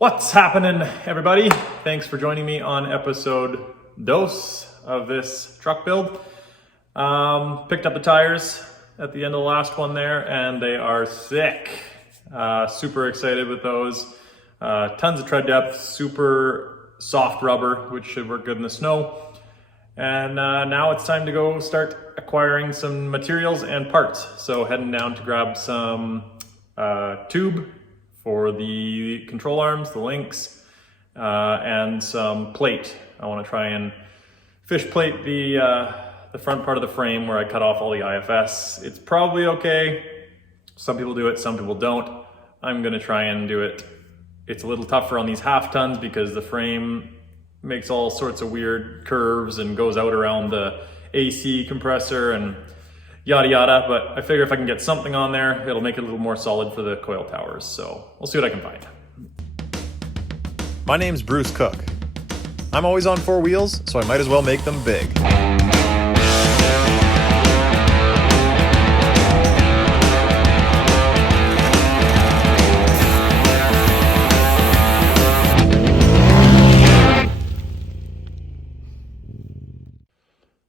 What's happening, everybody? Thanks for joining me on episode dos of this truck build. Picked up the tires at the end of the last one there, and they are sick. Super excited with those. Tons of tread depth, super soft rubber, which should work good in the snow. And now it's time to go start acquiring some materials and parts. So heading down to grab some tube for the control arms, the links, and some plate. I want to try and fish plate the front part of the frame where I cut off all the IFS. It's probably okay. Some people do it, some people don't. I'm gonna try and do it. It's a little tougher on these half tons because the frame makes all sorts of weird curves and goes out around the AC compressor and yada yada, but I figure if I can get something on there, it'll make it a little more solid for the coil towers. So we'll see what I can find. My name's Bruce Cook. I'm always on four wheels, so I might as well make them big.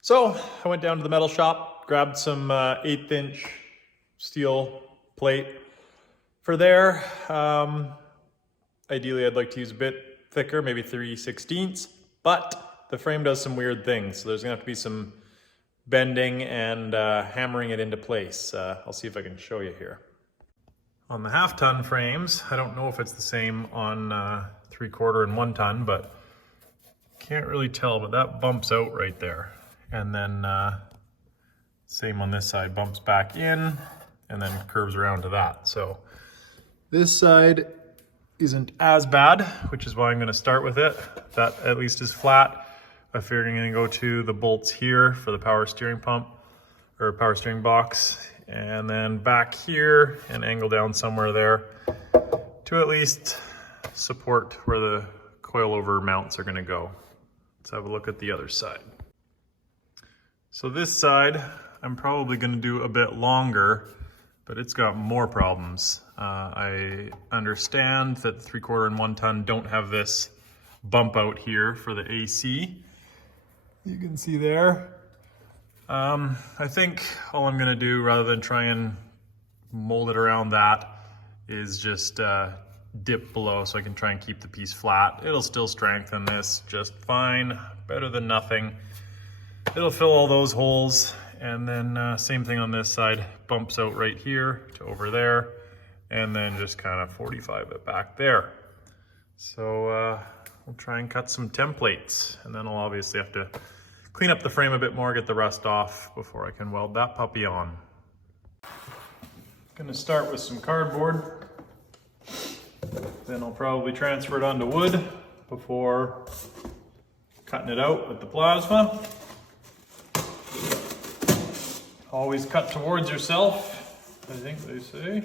So I went down to the metal shop, grabbed some 1/8 inch steel plate for there. Ideally I'd like to use a bit thicker, maybe 3/16, but the frame does some weird things. So there's gonna have to be some bending and hammering it into place. I'll see if I can show you here. On the half ton frames, I don't know if it's the same on 3/4 and 1 ton, but can't really tell, but that bumps out right there. And then same on this side, bumps back in and then curves around to that. So this side isn't as bad, which is why I'm gonna start with it. That at least is flat. I figured I'm gonna go to the bolts here for the power steering pump or power steering box, and then back here and angle down somewhere there to at least support where the coilover mounts are gonna go. Let's have a look at the other side. So this side, I'm probably gonna do a bit longer, but it's got more problems. I understand that 3/4 and 1 ton don't have this bump out here for the AC. You can see there. I think all I'm gonna do, rather than try and mold it around that, is just dip below so I can try and keep the piece flat. It'll still strengthen this just fine, better than nothing. It'll fill all those holes, and then same thing on this side, bumps out right here to over there, and then just kind of 45 it back there. So we'll try and cut some templates, and then I'll obviously have to clean up the frame a bit more, get the rust off before I can weld that puppy on. Gonna start with some cardboard, then I'll probably transfer it onto wood before cutting it out with the plasma. Always cut towards yourself, I think they say.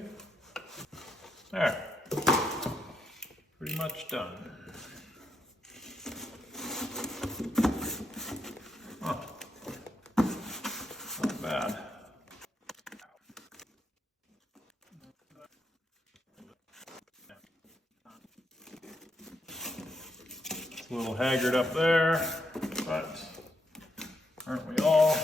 There, pretty much done. Huh. Not bad. It's a little haggard up there, but aren't we all?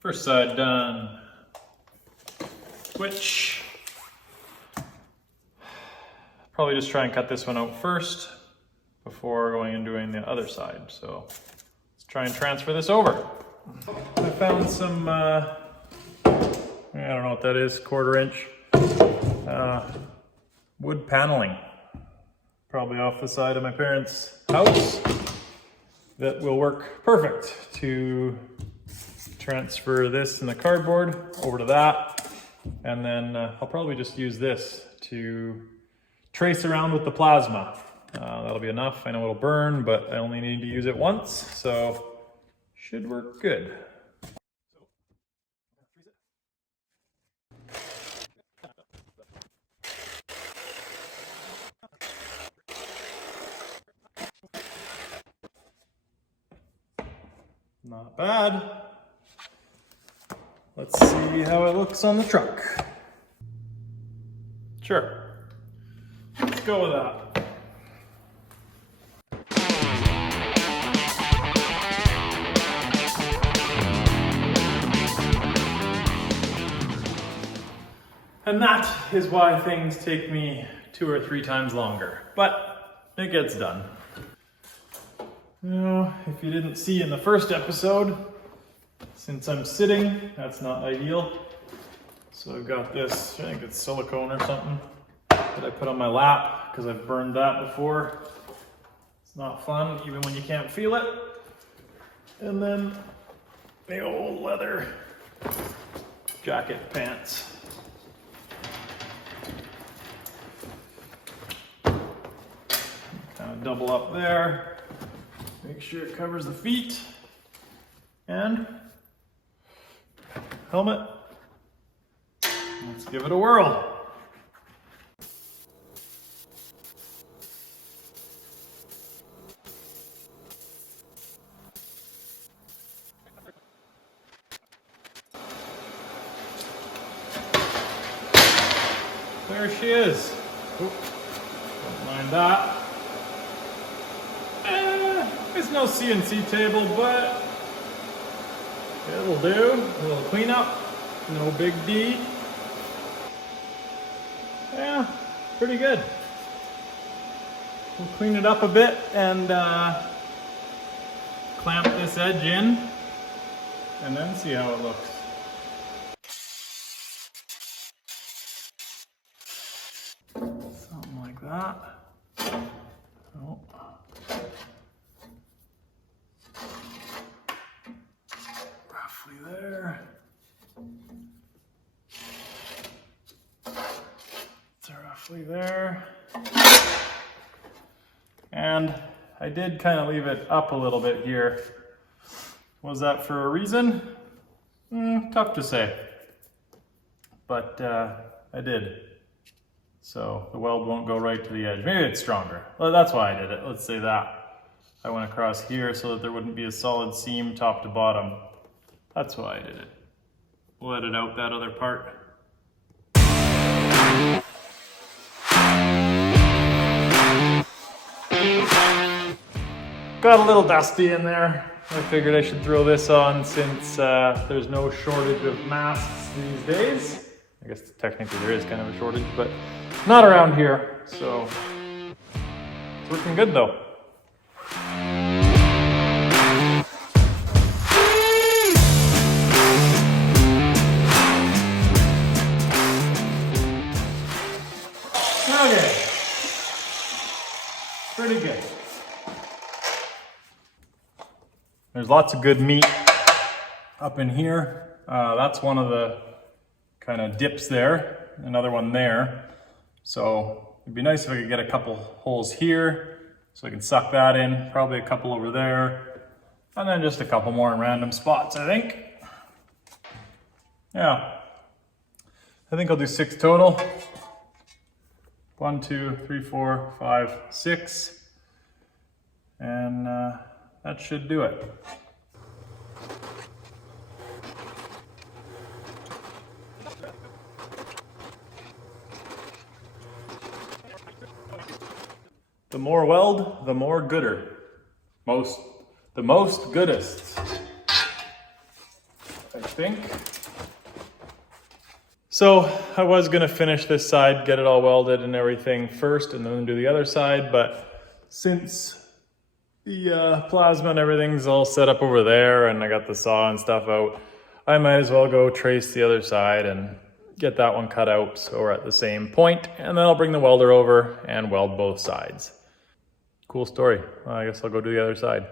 First side done. Switch. Probably just try and cut this one out first before going and doing the other side. So let's try and transfer this over. I found some, I don't know what that is, 1/4 inch wood paneling. Probably off the side of my parents' house. That will work perfect to transfer this and the cardboard over to that, and then I'll probably just use this to trace around with the plasma. That'll be enough. I know it'll burn, but I only need to use it once, so should work good. Not bad. let's see how it looks on the truck. Sure. Let's go with that. And that is why things take me 2 or 3 times longer, but it gets done. Now, if you didn't see in the first episode, since I'm sitting, that's not ideal. So I've got this, I think it's silicone or something, that I put on my lap because I've burned that before. It's not fun, even when you can't feel it. And then the old leather jacket pants. Kind of double up there, make sure it covers the feet, and helmet. Let's give it a whirl. There she is. Oop, don't mind that. It's no CNC table, but it'll do. A little cleanup, no big D. Yeah, pretty good. We'll clean it up a bit and clamp this edge in and then see how it looks. Something like that. Oh. Roughly there. It's roughly there. And I did kind of leave it up a little bit here. Was that for a reason? Tough to say. But I did. So the weld won't go right to the edge. Maybe it's stronger. Well, that's why I did it. Let's say that. I went across here so that there wouldn't be a solid seam top to bottom. That's why I did it. We'll edit out that other part. Got a little dusty in there. I figured I should throw this on since there's no shortage of masks these days. I guess technically there is kind of a shortage, but not around here. So it's looking good though. Okay, pretty good. There's lots of good meat up in here. That's one of the kind of dips there, another one there. So it'd be nice if I could get a couple holes here so I can suck that in, probably a couple over there, and then just a couple more in random spots, I think. Yeah, I think I'll do 6 total. 1, 2, 3, 4, 5, 6. And that should do it. The more weld, the more gooder. The most goodest, I think. So I was gonna finish this side, get it all welded and everything first and then do the other side, but since the plasma and everything's all set up over there and I got the saw and stuff out, I might as well go trace the other side and get that one cut out so we're at the same point, and then I'll bring the welder over and weld both sides. Cool story. Well, I guess I'll go do the other side.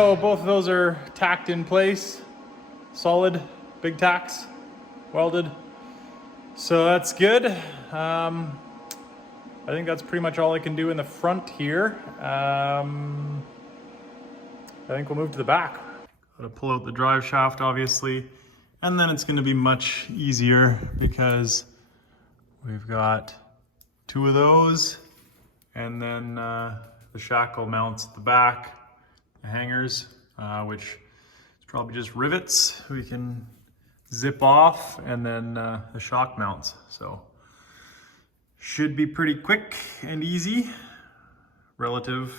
So both of those are tacked in place, solid, big tacks, welded. So that's good. I think that's pretty much all I can do in the front here. I think we'll move to the back. Gotta pull out the drive shaft, obviously, and then it's gonna be much easier because we've got 2 of those, and then the shackle mounts at the back, the hangers, which is probably just rivets we can zip off, and then the shock mounts. So should be pretty quick and easy relative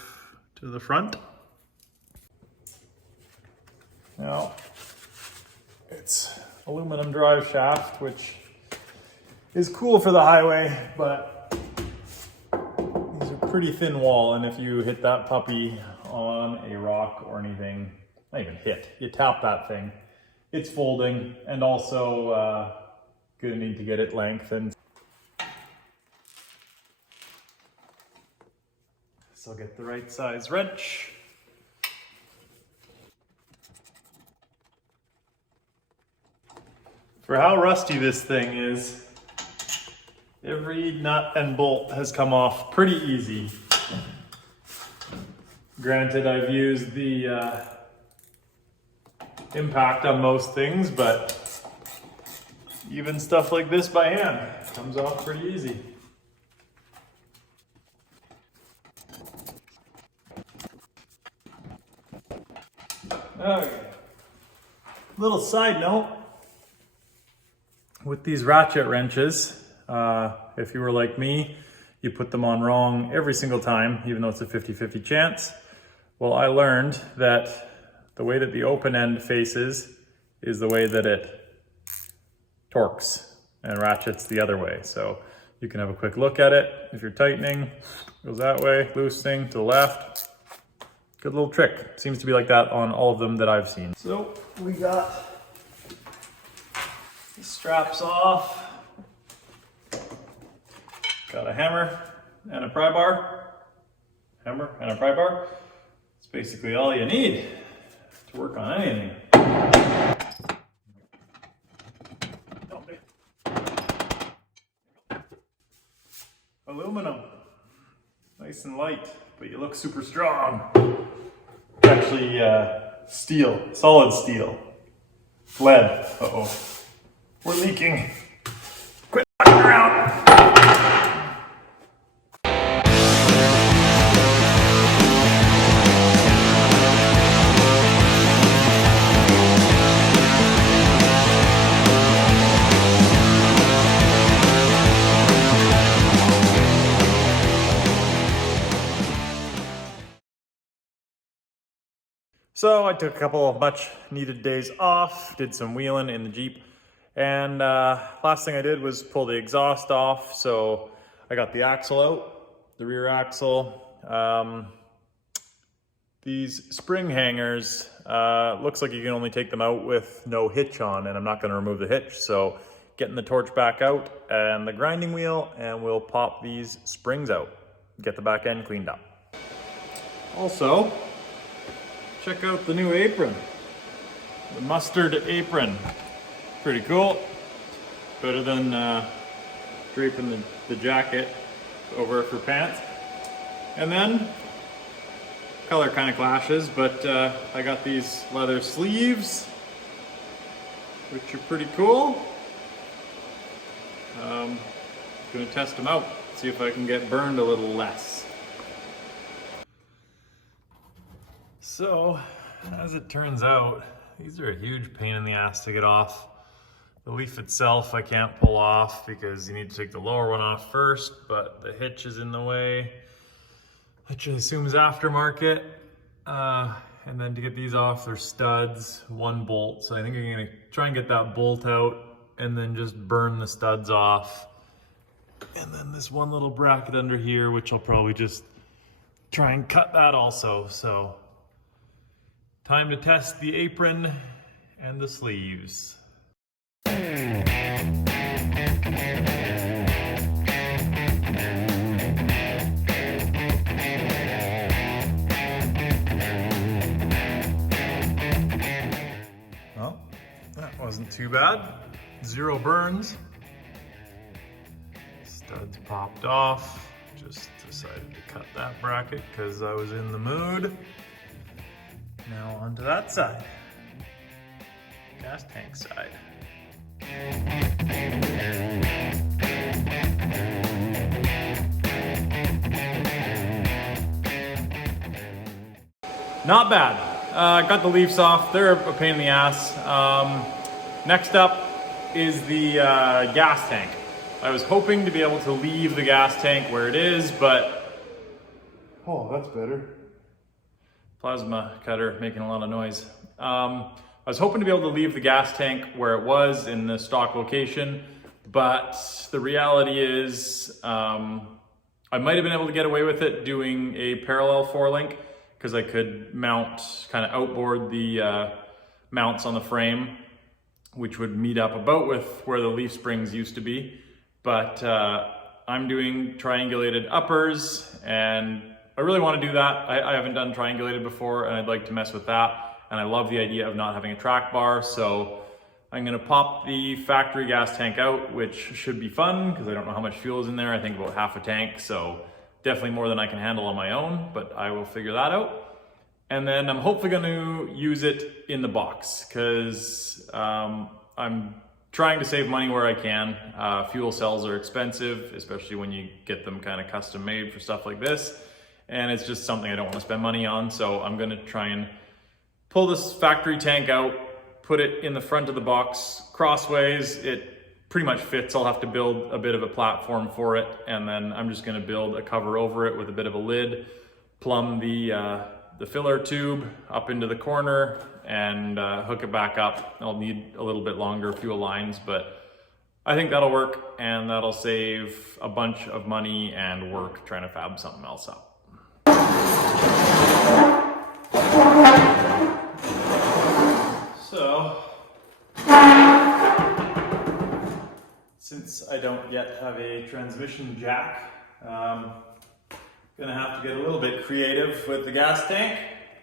to the front. Now, it's aluminum drive shaft, which is cool for the highway, but these are pretty thin wall, and if you hit that puppy on a rock or anything, not even hit, you tap that thing, it's folding, and also gonna need to get it lengthened. So I'll get the right size wrench. For how rusty this thing is, every nut and bolt has come off pretty easy. Granted, I've used the impact on most things, but even stuff like this by hand comes off pretty easy. Okay. Little side note, with these ratchet wrenches, if you were like me, you put them on wrong every single time, even though it's a 50-50 chance. Well, I learned that the way that the open end faces is the way that it torques, and ratchets the other way. So you can have a quick look at it. If you're tightening, it goes that way, loosening to the left. Good little trick. Seems to be like that on all of them that I've seen. So we got the straps off. Got a hammer and a pry bar. Hammer and a pry bar. It's basically all you need to work on anything. Aluminum. Nice and light, but you look super strong. It's actually steel, solid steel. Lead. Uh-oh. We're leaking. Quit fucking around. So I took a couple of much needed days off, did some wheeling in the Jeep, and last thing I did was pull the exhaust off. So I got the axle out, the rear axle. These spring hangers, looks like you can only take them out with no hitch on, and I'm not gonna remove the hitch. So getting the torch back out and the grinding wheel, and we'll pop these springs out, get the back end cleaned up. Also, check out the new apron, the mustard apron. Pretty cool. Better than draping the jacket over for pants. And then, color kind of clashes, but I got these leather sleeves, which are pretty cool. Gonna test them out, see if I can get burned a little less. So, as it turns out, these are a huge pain in the ass to get off. The leaf itself I can't pull off because you need to take the lower one off first, but the hitch is in the way, which I assume is aftermarket. And then to get these off, they're studs, 1 bolt. So I think I'm gonna try and get that bolt out and then just burn the studs off. And then this one little bracket under here, which I'll probably just try and cut that also. So time to test the apron and the sleeves. too bad. 0 burns. Studs popped off. Just decided to cut that bracket because I was in the mood. Now onto that side. Gas tank side. Not bad. Got the leaves off. They're a pain in the ass. Next up is the gas tank. I was hoping to be able to leave the gas tank where it is, but... Oh, that's better. Plasma cutter making a lot of noise. I was hoping to be able to leave the gas tank where it was in the stock location, but the reality is I might have been able to get away with it doing a parallel 4-link, because I could mount, kind of outboard the mounts on the frame, which would meet up about with where the leaf springs used to be. But I'm doing triangulated uppers, and I really want to do that. I haven't done triangulated before, and I'd like to mess with that. And I love the idea of not having a track bar, so I'm gonna pop the factory gas tank out, which should be fun, because I don't know how much fuel is in there. I think about half a tank, so definitely more than I can handle on my own, but I will figure that out. And then I'm hopefully gonna use it in the box, because I'm trying to save money where I can. Fuel cells are expensive, especially when you get them kind of custom made for stuff like this. And it's just something I don't want to spend money on. So I'm gonna try and pull this factory tank out, put it in the front of the box crossways. It pretty much fits. I'll have to build a bit of a platform for it. And then I'm just gonna build a cover over it with a bit of a lid, plumb the filler tube up into the corner, and hook it back up. I'll need a little bit longer fuel lines, but I think that'll work, and that'll save a bunch of money and work trying to fab something else up. So, since I don't yet have a transmission jack, gonna have to get a little bit creative with the gas tank.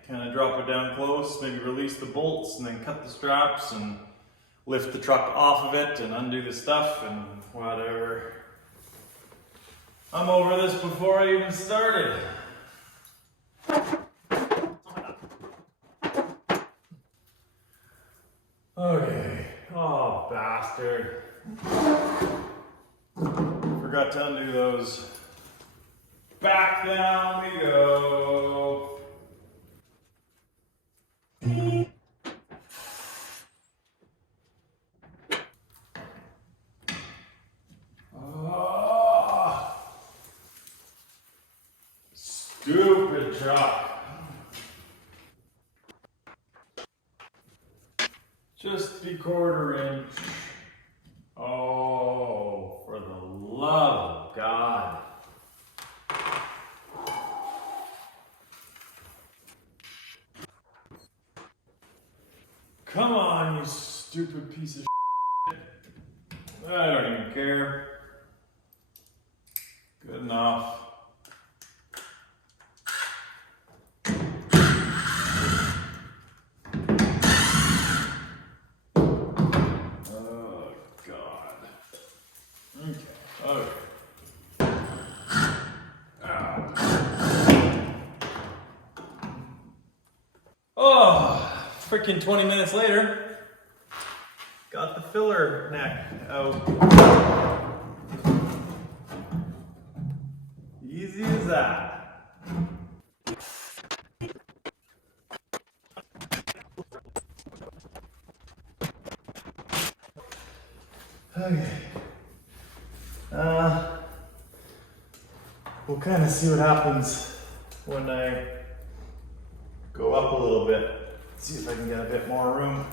Kind of drop it down close, maybe release the bolts, and then cut the straps and lift the truck off of it and undo the stuff and whatever. I'm over this before I even started. Okay. Oh, bastard. Forgot to undo those. Back down we go. Oh, stupid truck. Just the 1/4 inch. Oh, for the love of God. Come on, you stupid piece of shit. I don't even care. Good enough. Oh, God. Okay. Oh, freaking 20 minutes later, got the filler neck out. Easy as that. Okay. We'll kind of see what happens when I go up a little bit. See if I can get a bit more room.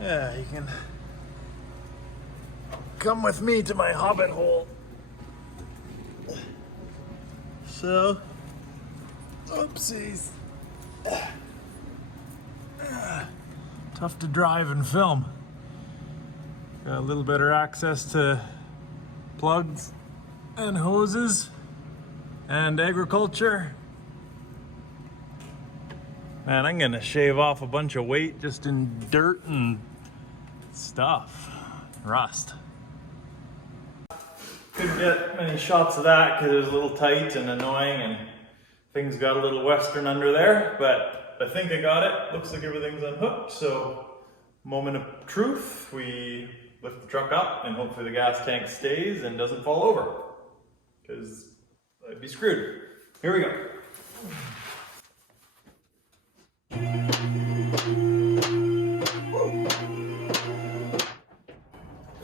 Yeah, you can come with me to my hobbit hole. So, oopsies. tough to drive and film. Got a little better access to plugs and hoses and agriculture. Man, I'm gonna shave off a bunch of weight just in dirt and stuff. Rust. Couldn't get many shots of that because it was a little tight and annoying and things got a little western under there, but I think I got it. Looks like everything's unhooked, so moment of truth. We lift the truck up and hopefully the gas tank stays and doesn't fall over because I'd be screwed. Here we go.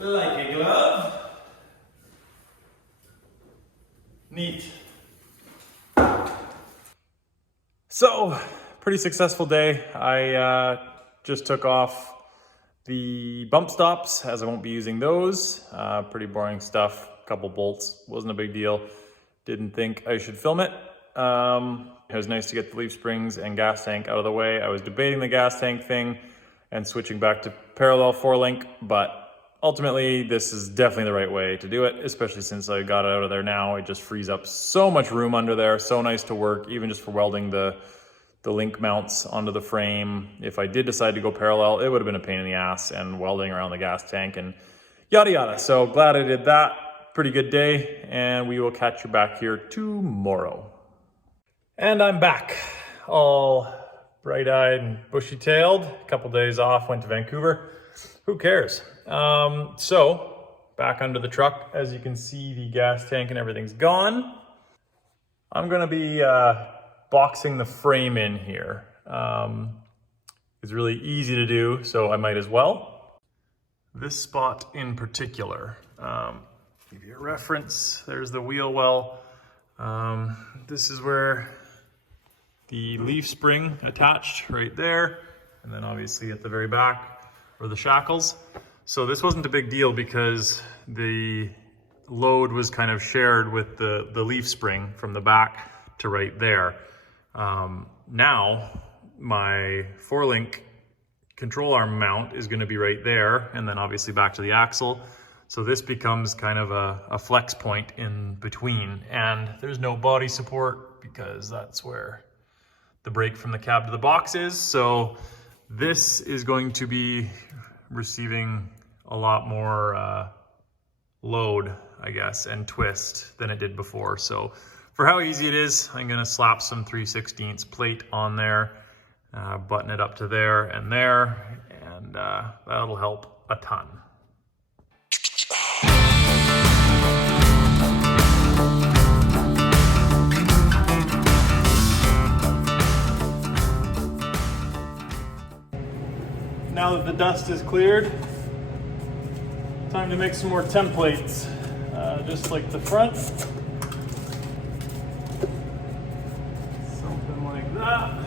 Like a glove. Neat. So, pretty successful day. I just took off the bump stops as I won't be using those. Pretty boring stuff. Couple bolts. Wasn't a big deal. Didn't think I should film it. It was nice to get the leaf springs and gas tank out of the way. I was debating the gas tank thing and switching back to parallel 4-link, but ultimately this is definitely the right way to do it, especially since I got it out of there now. It just frees up so much room under there. So nice to work, even just for welding the link mounts onto the frame. If I did decide to go parallel, it would have been a pain in the ass and welding around the gas tank and yada yada. So glad I did that. Pretty good day, and we will catch you back here tomorrow. And I'm back, all bright-eyed and bushy-tailed. A couple days off, went to Vancouver. Who cares? So, back under the truck. As you can see, the gas tank and everything's gone. I'm gonna be boxing the frame in here. It's really easy to do, so I might as well. This spot in particular, give you a reference. There's the wheel well. This is where the leaf spring attached right there, and then obviously at the very back were the shackles. So this wasn't a big deal because the load was kind of shared with the leaf spring from the back to right there. Now my 4-link control arm mount is going to be right there, and then obviously back to the axle. So this becomes kind of a flex point in between, and there's no body support because that's where the brake from the cab to the box is. So this is going to be receiving a lot more load, I guess, and twist than it did before. So for how easy it is, I'm gonna slap some 3/16 plate on there, button it up to there, and that'll help a ton. Now that the dust is cleared, time to make some more templates, just like the front. Something like that.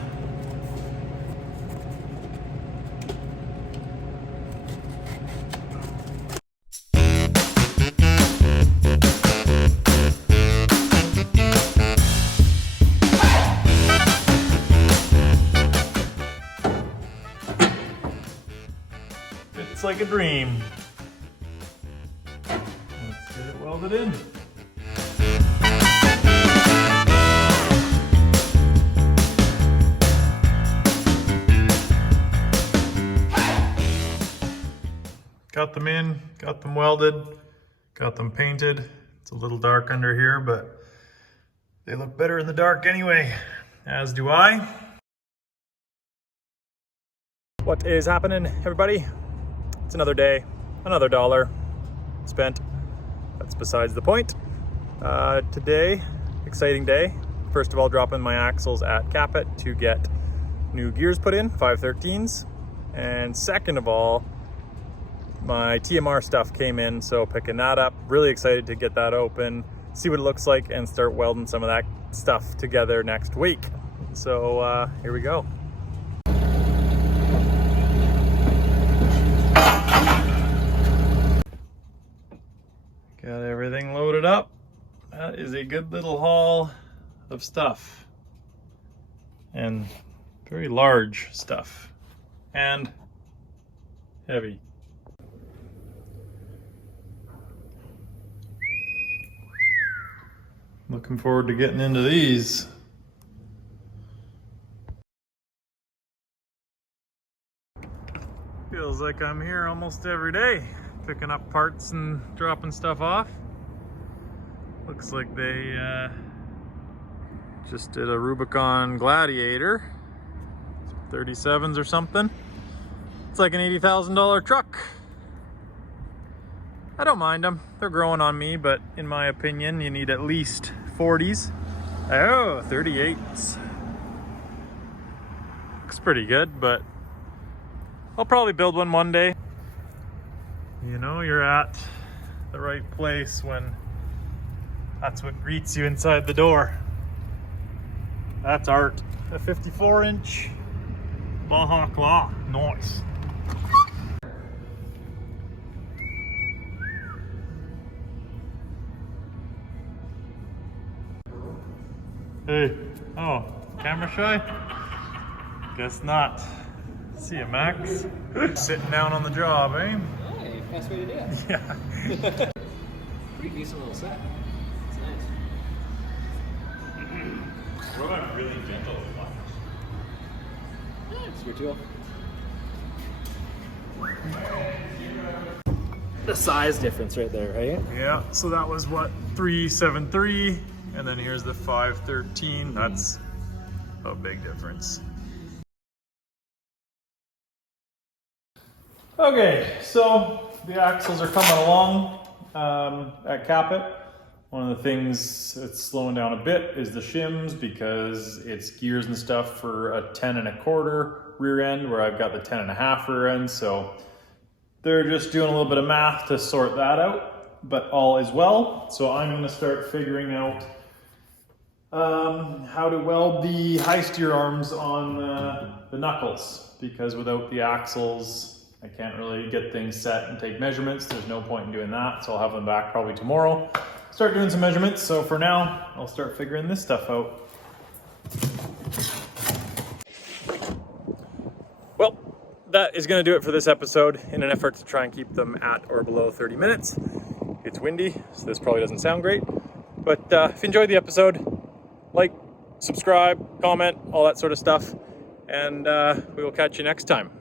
It's like a dream. Let's get it welded in. Got them in, got them welded, got them painted. It's a little dark under here, but they look better in the dark anyway, as do I. What is happening, everybody? It's another day, another dollar spent. That's besides the point. Today, exciting day. First of all, dropping my axles at Capit to get new gears put in, 513s. And second of all, my TMR stuff came in, so picking that up. Really excited to get that open, see what it looks like, and start welding some of that stuff together next week. So here we go. Got everything loaded up. That is a good little haul of stuff. And very large stuff. And Heavy. Looking forward to getting into these. Feels like I'm here almost every day, picking up parts and dropping stuff off. Looks like they just did a Rubicon Gladiator, 37s or something. It's like an $80,000 truck. I don't mind them. They're growing on me, but in my opinion, you need at least 40s. Oh, 38s. Looks pretty good, but I'll probably build one day. You know, you're at the right place when that's what greets you inside the door. That's art. A 54-inch Baja Claw. Nice. Hey, oh, camera shy? Guess not. See you, Max. Sitting down on the job, eh? Hey, best way to do it. Yeah. Pretty decent little set. It's nice. What about really gentle ones? Yeah, switch it off. The size difference right there, right? Yeah, so that was what, 373, and then here's the 513. That's a big difference. Okay, so the axles are coming along at Capit. One of the things that's slowing down a bit is the shims, because it's gears and stuff for a 10 1/4 rear end, where I've got the 10 1/2 rear end. So they're just doing a little bit of math to sort that out, but all is well. So I'm going to start figuring out how to weld the high steer arms on the knuckles, because without the axles, I can't really get things set and take measurements. There's no point in doing that, so I'll have them back probably tomorrow. Start doing some measurements. So for now, I'll start figuring this stuff out. Well, that is going to do it for this episode, in an effort to try and keep them at or below 30 minutes. It's windy, so this probably doesn't sound great. But if you enjoyed the episode, like, subscribe, comment, all that sort of stuff. And we will catch you next time.